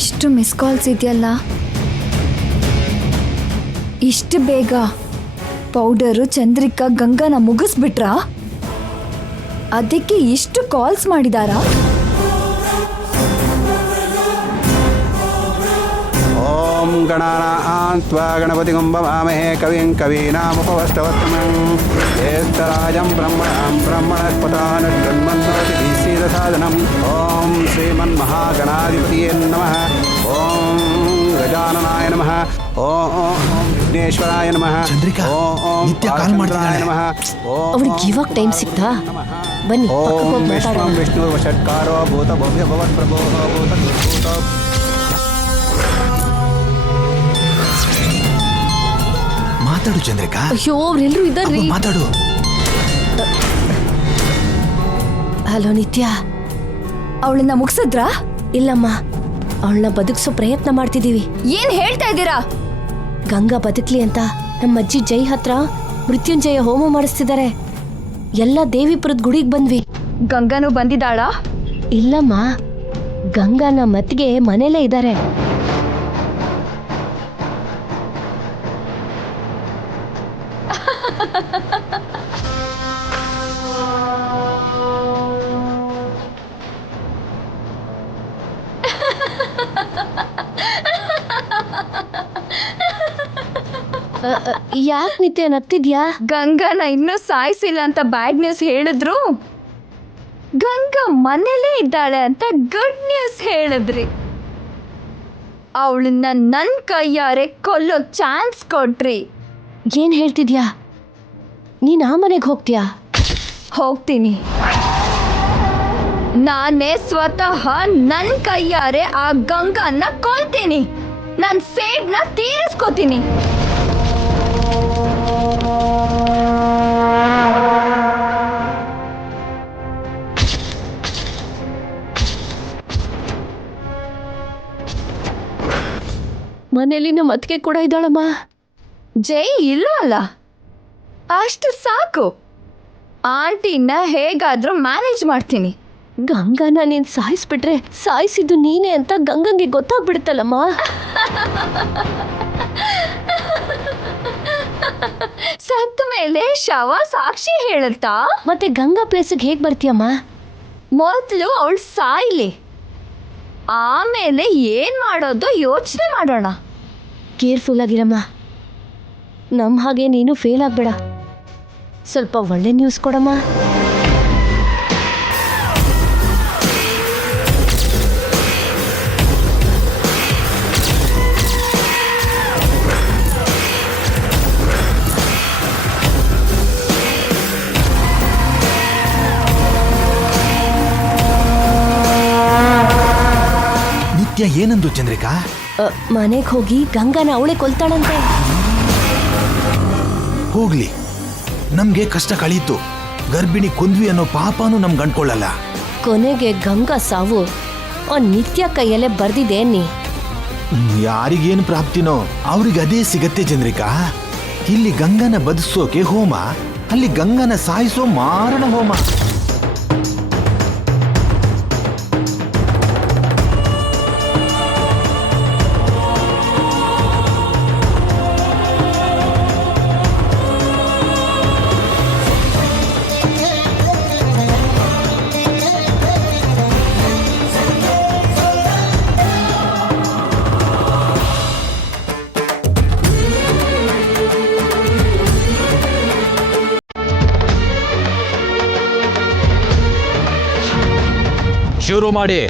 ಇಷ್ಟು miss calls ಇದೆಯಲ್ಲ, ಇಷ್ಟು ಬೇಗ ಪೌಡರು ಚಂದ್ರಿಕಾ ಗಂಗಾನ ಮುಗಿಸ್ಬಿಟ್ರಾ? ಅದಕ್ಕೆ ಇಷ್ಟು ಕಾಲ್ಸ್ ಮಾಡಿದಾರಾ? ಓಂ ಗಣಾನಾನ್ತ್ವಾ ಗಣಪತಿಗಂ ಭವಾಮಹೇ ಕವಿಂ ಕವೀನಾಮುಪವಸ್ತವತ್ತಮಂ ಜ್ಯೇಷ್ಠರಾಜಂ ಬ್ರಹ್ಮಣಸ್ಪತಾನ ಜನ್ಮನ್ಮೋತಿಭಿಸ್ಸೀದಸಾದನಂ. ಓಂ ಶ್ರೀಮನ್ಮಹಾಗಣಾಧಿಪತಿಯೇ ನಮಃ. ಓಂ ಗಜಾನನಾಯ ನಮಃ. ಓಂ ವಿಘ್ನೇಶ್ವರಾಯ ನಮಃ. ಚಂದ್ರಿಕಾ, ನಿತ್ಯ ಕಾಲ್ ಮಾಡ್ತಿದ್ದಾಳೆ. ನಮಃ. ಅವಳಿಗೆ ಇವಾಗ ಟೈಮ್ ಸಿಗ್ತಾ? ಬನ್ನಿ ಪಕ್ಕಕ್ಕೆ ಹೋಗಿ ಮಾತಾಡೋಣ. ವಿಷ್ಣು ವಷಟ್ಕಾರೋ ಭೂತ ಭವ್ಯ ಭವತ್ ಪ್ರಭೋ ಭೂತ ಭೂತ. ಮಾತಾಡು ಚಂದ್ರಿಕಾ. ಅಯ್ಯೋ ಅವ್ರೆಲ್ರೂ ಇದ್ದಾರ್ರಿ. ಮಾತಾಡು. ಹಲೋ ನಿತ್ಯ. ಅವಳನ್ನ ಮುಗಿಸಿದ್ರಾ? ಇಲ್ಲಮ್ಮ, ಅವಳನ್ನ ಬದುಕಿಸೋ ಪ್ರಯತ್ನ ಮಾಡ್ತಿದೀವಿ. ಏನ್ ಹೇಳ್ತಾ ಇದ್ದೀರಾ? ಗಂಗಾ ಬದುಕ್ಲಿ ಅಂತ ನಮ್ಮ ಅಜ್ಜಿ ಜೈ ಹತ್ರ ಮೃತ್ಯುಂಜಯ ಹೋಮ ಮಾಡಿಸ್ತಿದ್ದಾರೆ. ಎಲ್ಲ ದೇವಿಪುರದ ಗುಡಿಗೆ ಬಂದ್ವಿ. ಗಂಗಾನು ಬಂದಿದ್ದಾಳಾ? ಇಲ್ಲಮ್ಮ, ಗಂಗಾನ ಮತ್ತಿಗೆ ಮನೇಲೇ ಇದ್ದಾರೆ. ಯಾಕೆ ನಿತ್ಯ ನಗ್ತಿದ್ಯಾ? ಗಂಗಾನ ಇನ್ನೂ ಸಾಯಿಸಿಲ್ಲ ಅಂತ ಬ್ಯಾಡ್ ನ್ಯೂಸ್ ಹೇಳಿದ್ರು, ಗಂಗಾ ಮನೇಲೇ ಇದ್ದಾಳೆ ಅಂತ ಗುಡ್ ನ್ಯೂಸ್ ಹೇಳಿದ್ರಿ. ಅವಳನ್ನ ನನ್ನ ಕೈಯಾರೆ ಕೊಲ್ಲೋ ಚಾನ್ಸ್ ಕೊಟ್ರಿ. ಏನ್ ಹೇಳ್ತಿದ್ಯಾ? ನೀನ್ ಆ ಮನೆಗೆ ಹೋಗ್ತೀಯಾ? ಹೋಗ್ತೀನಿ. ನಾನೇ ಸ್ವತಃ ನನ್ನ ಕೈಯಾರೆ ಆ ಗಂಗಾನ ಕೊಲ್ತೀನಿ. ನನ್ನ ಸೇಡ್ನ ತೀರಿಸ್ಕೋತೀನಿ. ಮನೇಲಿ ನಮ್ಮ ಅತ್ತಿಗೆ ಕೂಡ ಇದ್ದಾಳಮ್ಮ. ಜೈ ಇಲ್ವಲ್ಲ, ಅಷ್ಟು ಸಾಕು. ಆಂಟಿನ ಹೇಗಾದ್ರೂ ಮ್ಯಾನೇಜ್ ಮಾಡ್ತೀನಿ. ಗಂಗಾನ ನೀನ್ ಸಾಯಿಸ್ಬಿಟ್ರೆ ಸಾಯಿಸಿದ್ದು ನೀನೇ ಅಂತ ಗಂಗಂಗೆ ಗೊತ್ತಾಗ್ಬಿಡುತ್ತಲ್ಲಮ್ಮ. ಸತ್ತ ಮೇಲೆ ಶವ ಸಾಕ್ಷಿ ಹೇಳುತ್ತಾ? ಮತ್ತೆ ಗಂಗಾ ಪ್ಲೇಸಿಗೆ ಹೇಗ್ ಬರ್ತೀಯಮ್ಮ? ಮೊದಲು ಅವಳು ಸಾಯ್ಲಿ, ಆಮೇಲೆ ಏನ್ ಮಾಡೋದು ಯೋಚನೆ ಮಾಡೋಣ. ಕೇರ್ಫುಲ್ ಆಗಿರಮ್ಮ. ನಮ್ಮ ಹಾಗೆ ನೀನು ಫೇಲ್ ಆಗ್ಬೇಡ. ಸ್ವಲ್ಪ ಒಳ್ಳೆ ನ್ಯೂಸ್ ಕೊಡಮ್ಮ. ನಿತ್ಯ ಏನಂದು ಚಂದ್ರಿಕಾ? ಮನೆಗೆ ಹೋಗಿ ಗಂಗಾನ ಅವಳೆ ಕೊಲ್ತಾಳಂತೆ. ಹೋಗ್ಲಿ, ನಮ್ಗೆ ಕಷ್ಟ ಕಳೀತು. ಗರ್ಭಿಣಿ ಕೊಂದ್ವಿ ಅನ್ನೋ ಪಾಪನೂ ನಮ್ಗೆ ಅಂದ್ಕೊಳ್ಳಲ್ಲ. ಕೊನೆಗೆ ಗಂಗಾ ಸಾವು ಆ ನಿತ್ಯ ಕೈಯಲ್ಲೇ ಬರ್ದಿದೆ ನೀ. ಯಾರಿಗೇನು ಪ್ರಾಪ್ತಿನೋ ಅವ್ರಿಗೆ ಅದೇ ಸಿಗತ್ತೆ ಚಂದ್ರಿಕಾ. ಇಲ್ಲಿ ಗಂಗನ ಬದುಸೋಕೆ ಹೋಮ, ಅಲ್ಲಿ ಗಂಗನ ಸಾಯಿಸೋ ಮಾರಣ ಹೋಮ. ಶುರು ಮಾಡಿ.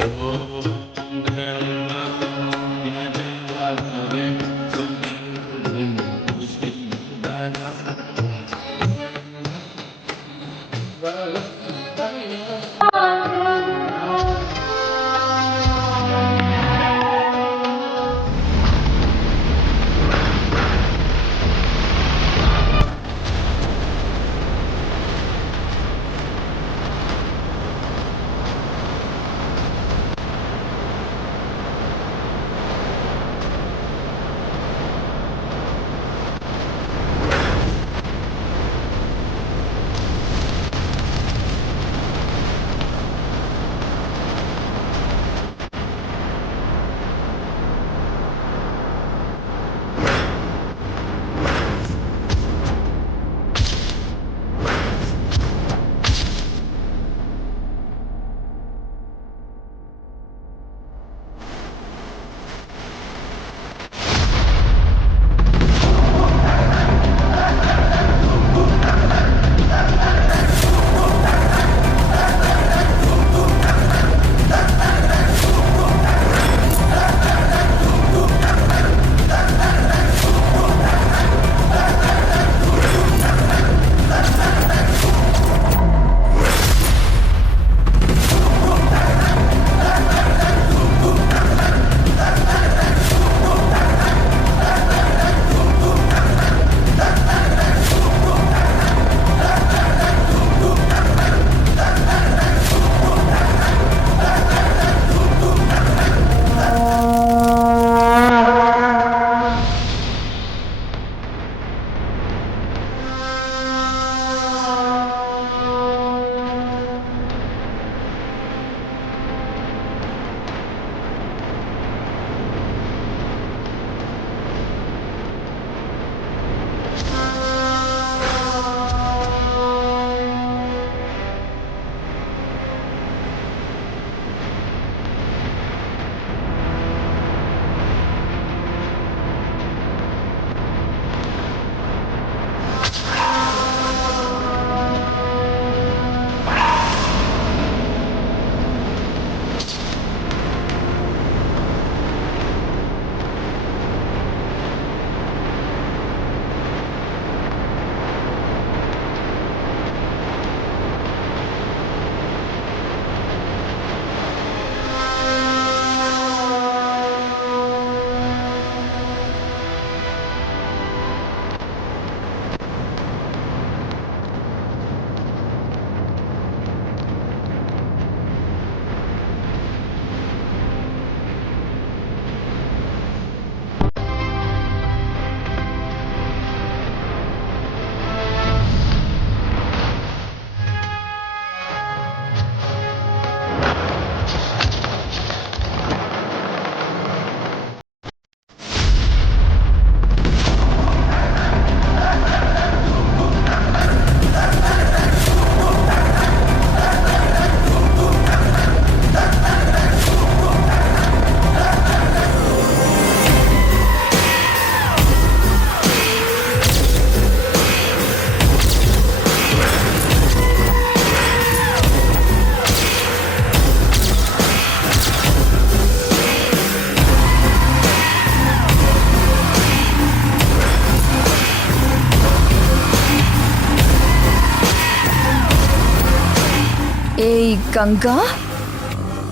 ಏಯ್ ಗಂಗಾ,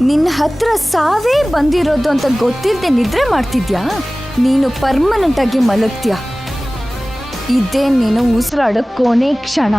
ನಿನ್ನ ಹತ್ರ ಸಾವೇ ಬಂದಿರೋದು ಅಂತ ಗೊತ್ತಿಲ್ಲದೆ ನಿದ್ರೆ ಮಾಡ್ತಿದ್ಯಾ? ನೀನು ಪರ್ಮನೆಂಟ್ ಆಗಿ ಮಲಗ್ತೀಯ. ಇದೇ ನೀನು ಉಸಿರಾಡೋ ಕೊನೆ ಕ್ಷಣ.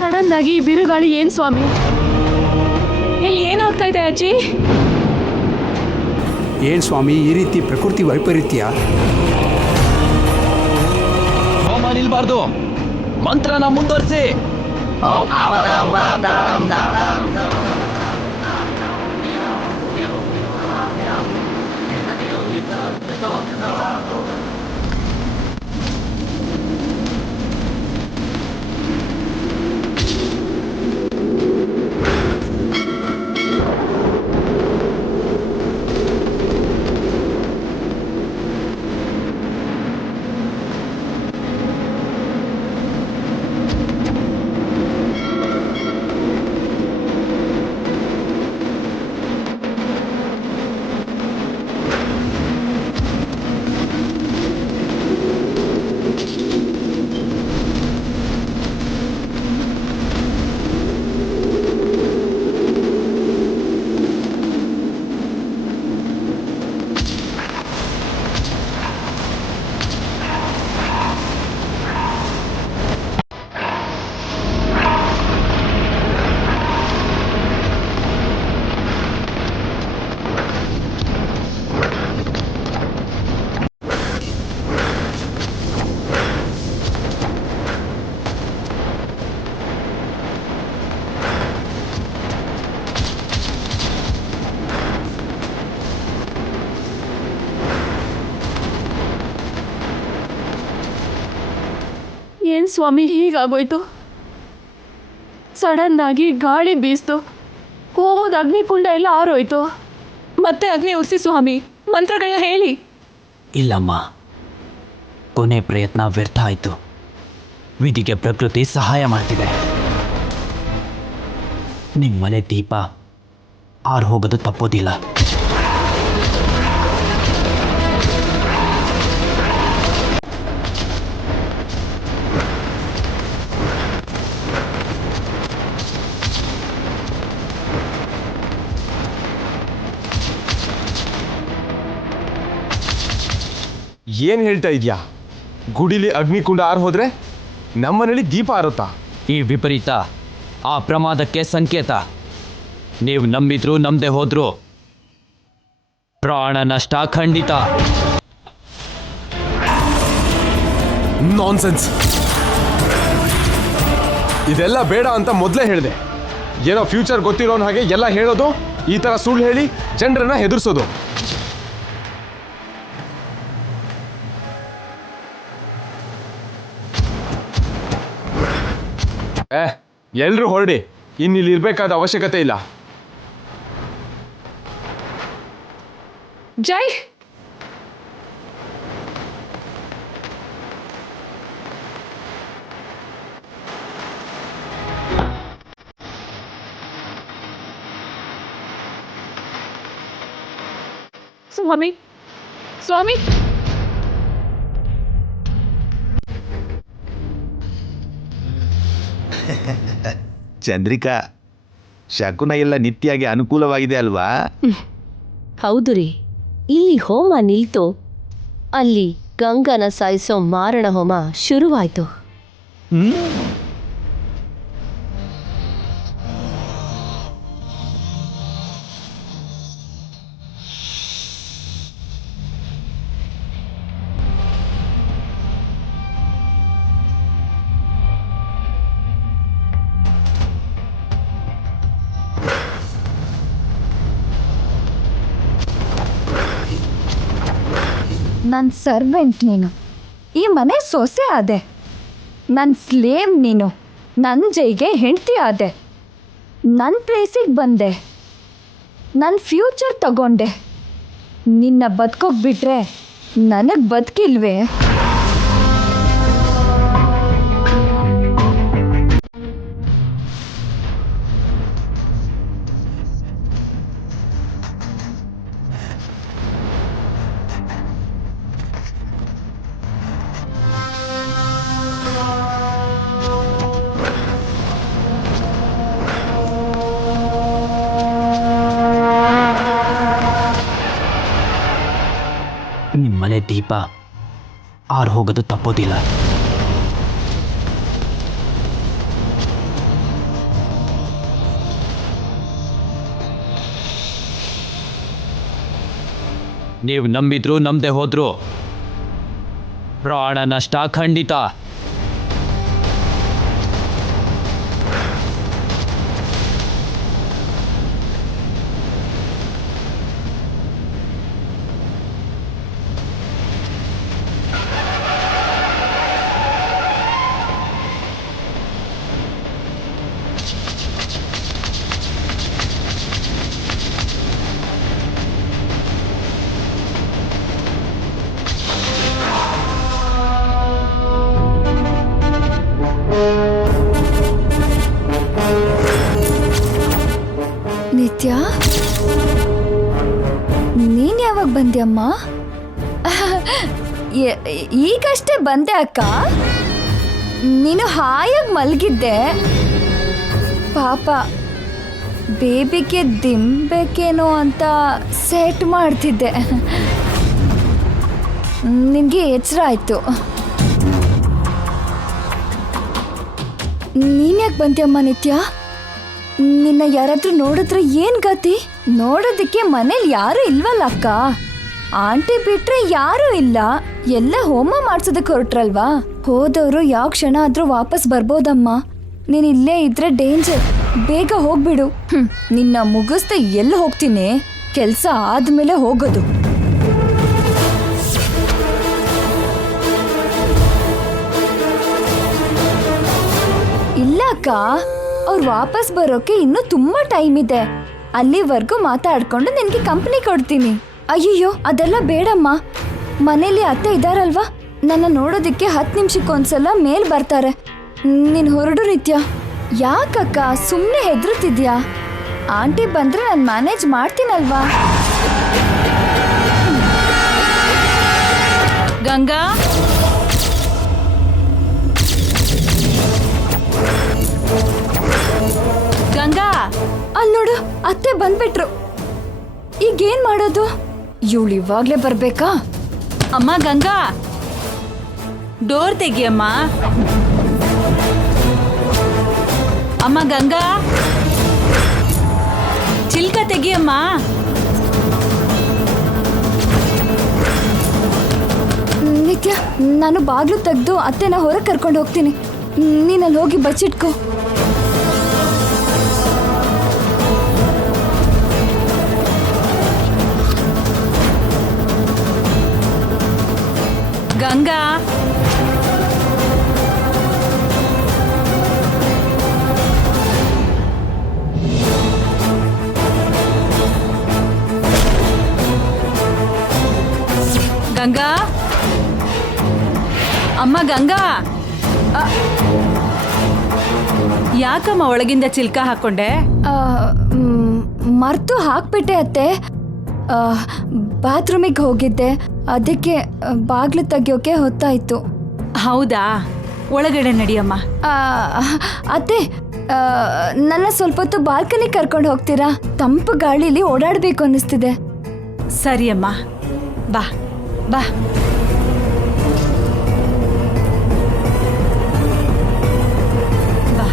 ಸಡನ್ ಆಗಿ ಈ ಬಿರುಗಾಳಿ ಏನ್ ಸ್ವಾಮಿ? ಇಲ್ಲಿ ಏನಾಗ್ತಾ ಇದೆ ಅಜ್ಜಿ? ಏನು ಸ್ವಾಮಿ ಈ ರೀತಿ ಪ್ರಕೃತಿ ವೈಪರೀತ್ಯ? ಹೋಮ ನಿಲ್ಬಾರ್ದು, ಮಂತ್ರನ ಮುಂದುವರಿಸಿ. ಏನ್ ಸ್ವಾಮಿ ಹೀಗಾಗೋಯ್ತು? ಸಡನ್ ಆಗಿ ಗಾಳಿ ಬೀಸ್ತು, ಹೋದ ಅಗ್ನಿಕುಂಡ ಎಲ್ಲ ಆರೋಯ್ತು. ಮತ್ತೆ ಅಗ್ನಿ ಉಸಿ ಸ್ವಾಮಿ, ಮಂತ್ರಗಳನ್ನ ಹೇಳಿ. ಇಲ್ಲಮ್ಮ, ಕೊನೆ ಪ್ರಯತ್ನ ವ್ಯರ್ಥ ಆಯಿತು. ವಿಧಿಗೆ ಪ್ರಕೃತಿ ಸಹಾಯ ಮಾಡ್ತಿದೆ. ನಿಮ್ಮ ಮನೆ ದೀಪ ಆರು ಹೋಗೋದು ತಪ್ಪೋದಿಲ್ಲ. ಏನು ಹೇಳ್ತಾ ಇದೆಯಾ? ಗುಡಿಲಿ ಅಗ್ನಿಕುಂಡ ಆರು ಹೋದ್ರೆ ನಮ್ಮನೇಲಿ ದೀಪ ಆರುತ್ತಾ? ಈ ವಿಪರೀತ ಆ ಪ್ರಮಾದಕ್ಕೆ ಸಂಕೇತ. ನೀವು ನಂಬಿದ್ರು ನಂಬದೆ ಹೋದ್ರು ಪ್ರಾಣ ನಷ್ಟ ಖಂಡಿತ. ನಾನ್ಸೆನ್ಸ್. ಇದೆಲ್ಲ ಬೇಡ ಅಂತ ಮೊದಲೇ ಹೇಳಿದೆ. ಏನೋ ಫ್ಯೂಚರ್ ಗೊತ್ತಿರೋನ್ ಹಾಗೆ ಎಲ್ಲ ಹೇಳೋದು, ಈ ಥರ ಸುಳ್ಳು ಹೇಳಿ ಜನರನ್ನ ಹೆದರ್ಸೋದು. ಎಲ್ರೂ ಹೊರಡಿ, ಇನ್ನಿಲ್ಲಿ ಇರ್ಬೇಕಾದ ಅವಶ್ಯಕತೆ ಇಲ್ಲ. ಜೈ, ಸ್ವಾಮಿ, ಸ್ವಾಮಿ, ಚಂದ್ರಿಕಾ, ಶಕುನ ಎಲ್ಲ ನಿತ್ಯಾಗೆ ಅನುಕೂಲವಾಗಿದೆ ಅಲ್ವಾ? ಹೌದು ರೀ. ಇಲ್ಲಿ ಹೋಮ ನಿಲ್ತು, ಅಲ್ಲಿ ಗಂಗನ ಸಾಯಿಸೋ ಮಾರಣ ಹೋಮ ಶುರುವಾಯ್ತು. ನನ್ನ ಸರ್ವೆಂಟ್ ನೀನು, ಈ ಮನೆ ಸೊಸೆ ಆದೆ. ನನ್ನ ಸ್ಲೇವ್ ನೀನು, ನನ್ನ ಜೈಗೆ ಹೆಂಡತಿ ಆದೆ. ನನ್ನ ಪ್ಲೇಸಿಗೆ ಬಂದೆ, ನನ್ನ ಫ್ಯೂಚರ್ ತಗೊಂಡೆ. ನಿನ್ನ ಬದುಕೋಗಿ ಬಿಟ್ರೆ ನನಗೆ ಬದುಕಿಲ್ವೇ? ನಿಮ್ಮನೆ ದೀಪ ಆರು ಹೋಗೋದು ತಪ್ಪೋದಿಲ್ಲ. ನೀವು ನಂಬಿದ್ರು ನಂಬದೆ ಹೋದ್ರು ಪ್ರಾಣ ನಷ್ಟ ಖಂಡಿತ. ನಿತ್ಯ, ನೀನ್ ಯಾವಾಗ ಬಂದ್ಯಮ್ಮ? ಈಗಷ್ಟೇ ಬಂದೆ ಅಕ್ಕ. ನೀನು ಹಾಯಾಗಿ ಮಲಗಿದ್ದೆ. ಪಾಪ ಬೇಬಿಗೆ ದಿಂಬೇಕೇನೋ ಅಂತ ಸೆಟ್ ಮಾಡ್ತಿದ್ದೆ. ನಿನಗೆ ಎಚ್ಚರ ಆಯ್ತು. ನೀನ್ ಯಾಕೆ ಬಂದ್ಯಮ್ಮ ನಿತ್ಯ? ನಿನ್ನ ಯಾರಾದ್ರೂ ನೋಡಿದ್ರೆ ಏನ್ ಗತಿ? ನೋಡೋದಕ್ಕೆ ಮನೇಲಿ ಯಾರು ಇಲ್ವಲ್ಲ ಅಕ್ಕ. ಆಂಟಿ ಬಿಟ್ರೆ ಯಾರೂ ಇಲ್ಲ. ಎಲ್ಲ ಹೋಮ ಮಾಡ್ಸೋದಕ್ಕೆ ಹೊರಟ್ರಲ್ವಾ. ಹೋದವರು ಯಾವ ಕ್ಷಣ ಆದ್ರೂ ವಾಪಸ್ ಬರ್ಬೋದಮ್ಮ. ನೀನ್ ಇಲ್ಲೇ ಇದ್ರೆ ಡೇಂಜರ್. ಬೇಗ ಹೋಗ್ಬಿಡು. ನಿನ್ನ ಮುಗಿಸ್ದೆ ಎಲ್ಲಿ ಹೋಗ್ತೀನಿ? ಕೆಲ್ಸ ಆದ್ಮೇಲೆ ಹೋಗೋದು. ಇಲ್ಲ ಅಕ್ಕ, ಅವ್ರು ವಾಪಸ್ ಬರೋಕೆ ಇನ್ನೂ ತುಂಬಾ ಟೈಮ್ ಇದೆ. ಅಲ್ಲಿವರೆಗೂ ಮಾತಾಡ್ಕೊಂಡು ನಿನ್ಗೆ ಕಂಪ್ನಿ ಕೊಡ್ತೀನಿ. ಅಯ್ಯಯ್ಯೋ, ಅದೆಲ್ಲ ಬೇಡಮ್ಮ. ಮನೇಲಿ ಅತ್ತೆ ಇದಾರಲ್ವಾ, ನನ್ನ ನೋಡೋದಿಕ್ಕೆ 10 ನಿಮಿಷಕ್ಕೊಂದ್ಸಲ ಮೇಲ್ ಬರ್ತಾರೆ. ನೀನ್ ಹೊರಡು ನಿತ್ಯ. ಯಾಕಕ್ಕ ಸುಮ್ಮನೆ ಹೆದರುತ್ತಿದ್ಯಾ? ಆಂಟಿ ಬಂದ್ರೆ ನಾನು ಮ್ಯಾನೇಜ್ ಮಾಡ್ತೀನಲ್ವಾ. ಗಂಗಾ, ಗಂಗಾ, ಅಲ್ಲಿ ನೋಡು, ಅತ್ತೆ ಬಂದ್ಬಿಟ್ರು. ಈಗೇನ್ ಮಾಡೋದು? ಇವಳು ಇವಾಗ್ಲೇ ಬರ್ಬೇಕಾ? ಅಮ್ಮ ಗಂಗಾ, ಡೋರ್ ತೆಗಿಯಮ್ಮ. ಅಮ್ಮ ಗಂಗಾ, ಚಿಲ್ಕ ತೆಗಿಯಮ್ಮ. ನಿತ್ಯ, ನಾನು ಬಾಗ್ಲು ತೆಗೆದು ಅತ್ತೆನ ಹೊರಗೆ ಕರ್ಕೊಂಡು ಹೋಗ್ತೀನಿ. ನೀನಲ್ಲಿ ಹೋಗಿ ಬಚ್ಚಿಟ್ಕೋ. ಗಂಗಾ ಗಂಗಾ ಅಮ್ಮ ಗಂಗಾ ಯಾಕಮ್ಮ ಒಳಗಿಂದ ಚಿಲ್ಕ ಹಾಕೊಂಡೆ? ಮರ್ತು ಹಾಕ್ಬಿಟ್ಟೆ ಅತ್ತೆ. ಬಾತ್ರೂಮಿಗೆ ಹೋಗಿದ್ದೆ, ಅದಕ್ಕೆ ಬಾಗ್ಲು ತೆಗಿಯೋಕೆ ಹೊತ್ತಾಯ್ತು. ಹೌದಾ, ಒಳಗಡೆ ನಡಿಯಮ್ಮ. ಅತ್ತೆ, ನನ್ನ ಸ್ವಲ್ಪ ಹೊತ್ತು ಬಾಲ್ಕನಿ ಕರ್ಕೊಂಡು ಹೋಗ್ತೀರಾ? ತಂಪು ಗಾಳಿಲಿ ಓಡಾಡಬೇಕು ಅನ್ನಿಸ್ತಿದೆ. ಸರಿಯಮ್ಮ, ಬಾ ಬಾ. ಬಾ.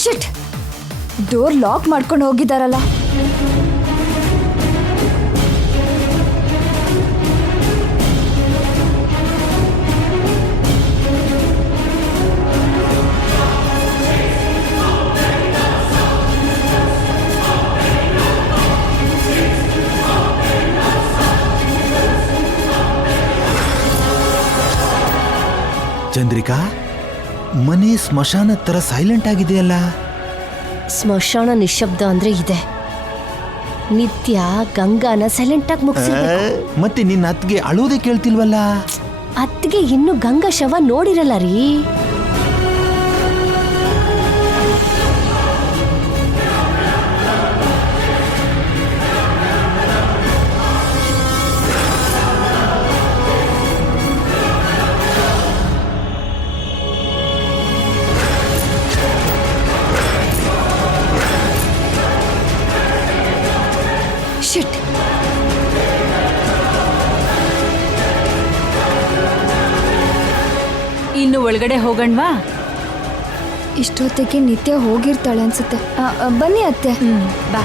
ಶಿಟ್, ಡೋರ್ ಲಾಕ್ ಮಾಡ್ಕೊಂಡು ಹೋಗಿದಾರಲ್ಲ. ಚಂದ್ರಿಕಾ, ಮನೆ ಸ್ಮಶಾನ ತರ ಸೈಲೆಂಟ್ ಆಗಿದೆಯಲ್ಲ. ಸ್ಮಶಾನ ನಿಶಬ್ದ ಅಂದ್ರೆ ಇದೆ. ನಿತ್ಯ ಗಂಗಾನ ಸೈಲೆಂಟ್ ಆಗಿ ಮುಗಿಸಿರ್ಬೇಕು. ಮತ್ತೆ ನಿನ್ನ ಅತ್ತಿಗೆ ಅಳೋದೇ ಕೇಳ್ತಿಲ್ವಲ್ಲ? ಅತ್ತಿಗೆ ಇನ್ನು ಗಂಗಾ ಶವ ನೋಡಿರಲ್ಲ ರೀ. ಶಿಟ್, ಇನ್ನು ಒಳಗಡೆ ಹೋಗಣ್ವಾ? ಇಷ್ಟೊತ್ತಿಗೆ ನಿತ್ಯ ಹೋಗಿರ್ತಾಳೆ ಅನ್ಸುತ್ತೆ. ಬನ್ನಿ ಅತ್ತೆ. ಬಾ.